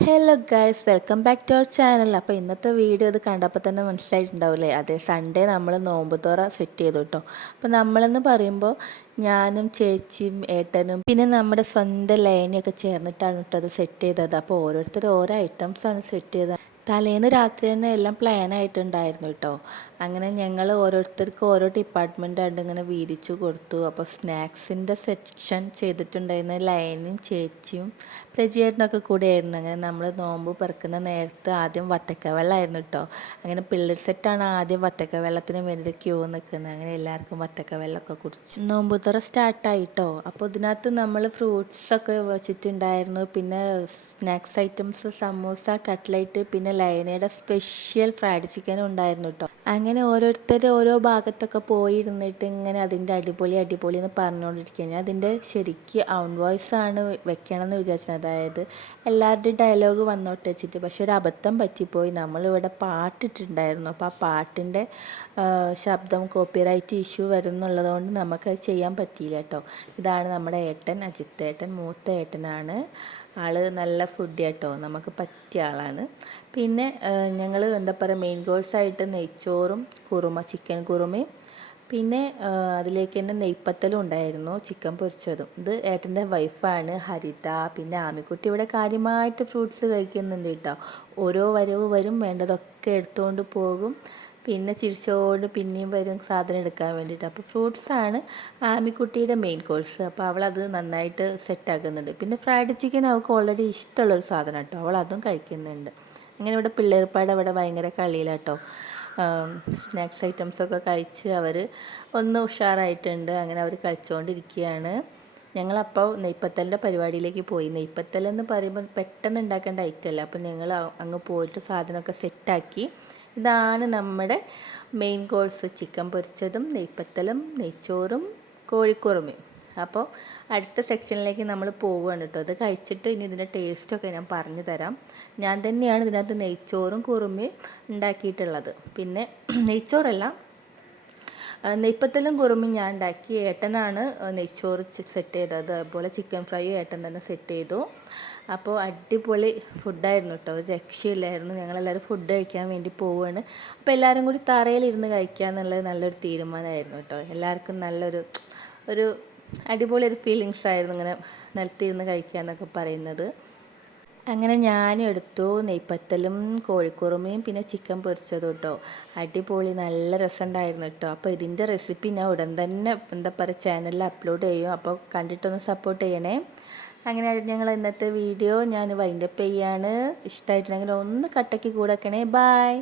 Hello guys, welcome back to our channel. അപ്പോൾ ഇന്നത്തെ video ഇത് കണ്ടപ്പോൾ തന്നെ മനസ്സിലായിട്ടുണ്ടാവില്ലേ? അതെ, സൺഡേ നമ്മൾ നോമ്പ് തുറ സെറ്റ് ചെയ്തു കേട്ടോ. അപ്പോൾ നമ്മളെന്ന് പറയുമ്പോൾ ഞാനും ചേച്ചിയും ഏട്ടനും പിന്നെ നമ്മുടെ സ്വന്തം ലൈനൊക്കെ ചേർന്നിട്ടാണ് കേട്ടോ അത് സെറ്റ് ചെയ്തത്. അപ്പോൾ ഓരോരുത്തർ ഓരോ ഐറ്റംസാണ് സെറ്റ് ചെയ്തത്. തലേന്ന് രാത്രി തന്നെ എല്ലാം പ്ലാൻ ആയിട്ടുണ്ടായിരുന്നു കേട്ടോ. അങ്ങനെ ഞങ്ങൾ ഓരോരുത്തർക്ക് ഓരോ ഡിപ്പാർട്ട്മെൻ്റ് ആയിട്ട് ഇങ്ങനെ വീതിച്ചു കൊടുത്തു. അപ്പോൾ സ്നാക്സിൻ്റെ സെക്ഷൻ ചെയ്തിട്ടുണ്ടായിരുന്ന ലൈനും ചേച്ചിയും പ്രജിയേട്ടനൊക്കെ കൂടെയായിരുന്നു. അങ്ങനെ നമ്മൾ നോമ്പ് പെറുക്കുന്ന നേരത്ത് ആദ്യം വത്തക്ക വെള്ളമായിരുന്നു കേട്ടോ. അങ്ങനെ പിള്ളേർ സെറ്റാണ് ആദ്യം വത്തക്ക വെള്ളത്തിന് വേണ്ടി ക്യൂ നിൽക്കുന്നത്. അങ്ങനെ എല്ലാവർക്കും വത്തക്ക വെള്ളമൊക്കെ കുടിച്ച് നോമ്പ് തുറ സ്റ്റാർട്ടായിട്ടോ. അപ്പോൾ ഇതിനകത്ത് നമ്മൾ ഫ്രൂട്ട്സൊക്കെ വെച്ചിട്ടുണ്ടായിരുന്നു. പിന്നെ സ്നാക്സ് ഐറ്റംസ് സമൂസ, കട്ട്ലൈറ്റ്, പിന്നെ ലൈനയുടെ സ്പെഷ്യൽ ഫ്രൈഡ് ചിക്കനും ഉണ്ടായിരുന്നു കേട്ടോ. അങ്ങനെ ഓരോരുത്തർ ഓരോ ഭാഗത്തൊക്കെ പോയിരുന്നിട്ട് ഇങ്ങനെ അതിൻ്റെ അടിപൊളി അടിപൊളി എന്ന് പറഞ്ഞുകൊണ്ടിരിക്കുകയാണ്. അതിൻ്റെ ശരിക്ക് ഔൺ വോയിസ് ആണ് വെക്കണം എന്ന് വിചാരിച്ചത്. അതായത് എല്ലാവരുടെയും ഡയലോഗ് വന്നോട്ട് വെച്ചിട്ട്, പക്ഷെ ഒരു അബദ്ധം പറ്റിപ്പോയി. നമ്മളിവിടെ പാട്ടിട്ടുണ്ടായിരുന്നു. അപ്പോൾ ആ പാട്ടിൻ്റെ ശബ്ദം കോപ്പിറൈറ്റ് ഇഷ്യൂ വരുന്നുള്ളത് കൊണ്ട് നമുക്കത് ചെയ്യാൻ പറ്റിയില്ല കേട്ടോ. ഇതാണ് നമ്മുടെ ഏട്ടൻ, അജിത്ത് ഏട്ടൻ, മൂത്ത ഏട്ടനാണ്. ആള് നല്ല ഫുഡി കേട്ടോ, നമുക്ക് പറ്റിയ ആളാണ്. പിന്നെ ഞങ്ങൾ എന്താ പറയുക, മെയിൻ കോഴ്സായിട്ട് നെയ്ച്ചോറും ചിക്കൻ കുറുമയും പിന്നെ അതിലേക്ക് തന്നെ നെയ്പ്പത്തലും ഉണ്ടായിരുന്നു, ചിക്കൻ പൊരിച്ചതും. ഇത് ഏട്ടൻ്റെ വൈഫാണ് ഹരിത. പിന്നെ ആമിക്കുട്ടി ഇവിടെ കാര്യമായിട്ട് ഫ്രൂട്ട്സ് കഴിക്കുന്നുണ്ട് കേട്ടോ. ഓരോ വരവ് വരും, വേണ്ടതൊക്കെ എടുത്തുകൊണ്ട് പോകും. പിന്നെ ചിരിച്ചോണ്ട് പിന്നെയും വരും സാധനം എടുക്കാൻ വേണ്ടിയിട്ട്. അപ്പോൾ ഫ്രൂട്ട്സാണ് ആമിക്കുട്ടിയുടെ മെയിൻ കോഴ്സ്. അപ്പോൾ അവളത് നന്നായിട്ട് സെറ്റാക്കുന്നുണ്ട്. പിന്നെ ഫ്രൈഡ് ചിക്കൻ അവൾക്ക് ഓൾറെഡി ഇഷ്ടമുള്ളൊരു സാധനം കേട്ടോ, അവൾ അതും കഴിക്കുന്നുണ്ട്. അങ്ങനെ ഇവിടെ പിള്ളേർപ്പാട് അവിടെ ഭയങ്കര കളിയിലാട്ടോ. സ്നാക്സ് ഐറ്റംസൊക്കെ കഴിച്ച് അവർ ഒന്ന് ഉഷാറായിട്ടുണ്ട്. അങ്ങനെ അവർ കഴിച്ചുകൊണ്ടിരിക്കുകയാണ്. ഞങ്ങളപ്പോൾ നെയ്പ്പത്തലിൻ്റെ പരിപാടിയിലേക്ക് പോയി. നെയ്പ്പത്തലെന്ന് പറയുമ്പോൾ പെട്ടെന്ന് ഉണ്ടാക്കേണ്ട ഐറ്റമല്ല. അപ്പോൾ ഞങ്ങൾ അങ്ങ് പോയിട്ട് സാധനമൊക്കെ സെറ്റാക്കി. ഇതാണ് നമ്മുടെ മെയിൻ കോഴ്സ്, ചിക്കൻ പൊരിച്ചതും നെയ്പ്പത്തലും നെയ്ച്ചോറും കോഴിക്കുറുമയും. അപ്പോൾ അടുത്ത സെക്ഷനിലേക്ക് നമ്മൾ പോവുകയാണ് കേട്ടോ. അത് കഴിച്ചിട്ട് ഇനി ഇതിൻ്റെ ടേസ്റ്റൊക്കെ ഞാൻ പറഞ്ഞു തരാം. ഞാൻ തന്നെയാണ് ഇതിനകത്ത് നെയ്ച്ചോറും കുറുമയും ഉണ്ടാക്കിയിട്ടുള്ളത്. പിന്നെ നെയ്ച്ചോറല്ല, നെയ്പ്പത്തലും കുറുമയും ഞാൻ ഉണ്ടാക്കി. ഏട്ടനാണ് നെയ്ച്ചോറ് സെറ്റ് ചെയ്തത്. അതുപോലെ ചിക്കൻ ഫ്രൈ ഏട്ടൻ തന്നെ സെറ്റ് ചെയ്തു. അപ്പോൾ അടിപൊളി ഫുഡായിരുന്നു കേട്ടോ, ഒരു രക്ഷയില്ലായിരുന്നു. ഞങ്ങളെല്ലാവരും ഫുഡ് കഴിക്കാൻ വേണ്ടി പോവുകയാണ്. അപ്പോൾ എല്ലാവരും കൂടി തറയിലിരുന്ന് കഴിക്കുക എന്നുള്ളത് നല്ലൊരു തീരുമാനമായിരുന്നു കേട്ടോ. എല്ലാവർക്കും ഒരു അടിപൊളി ഒരു ഫീലിങ്സ് ആയിരുന്നു ഇങ്ങനെ നിലത്തിരുന്ന് കഴിക്കുക എന്നൊക്കെ പറയുന്നത്. അങ്ങനെ ഞാനും എടുത്തു നെയ്പ്പത്തലും കോഴിക്കുറുമയും പിന്നെ ചിക്കൻ പൊരിച്ചതും കേട്ടോ. അടിപൊളി, നല്ല രസമുണ്ടായിരുന്നു കേട്ടോ. അപ്പോൾ ഇതിൻ്റെ റെസിപ്പി ഞാൻ ഉടൻ തന്നെ എന്താ പറയുക ചാനലിൽ അപ്ലോഡ് ചെയ്യും. അപ്പോൾ കണ്ടിട്ടൊന്ന് സപ്പോർട്ട് ചെയ്യണേ. അങ്ങനെ ഞങ്ങൾ ഇന്നത്തെ വീഡിയോ ഞാൻ വൈൻഡപ്പ് ചെയ്യാണ്. ഇഷ്ടമായിട്ടുണ്ടെങ്കിൽ ഒന്ന് കട്ടയ്ക്ക് കൂടെ വെക്കണേ. ബായ്.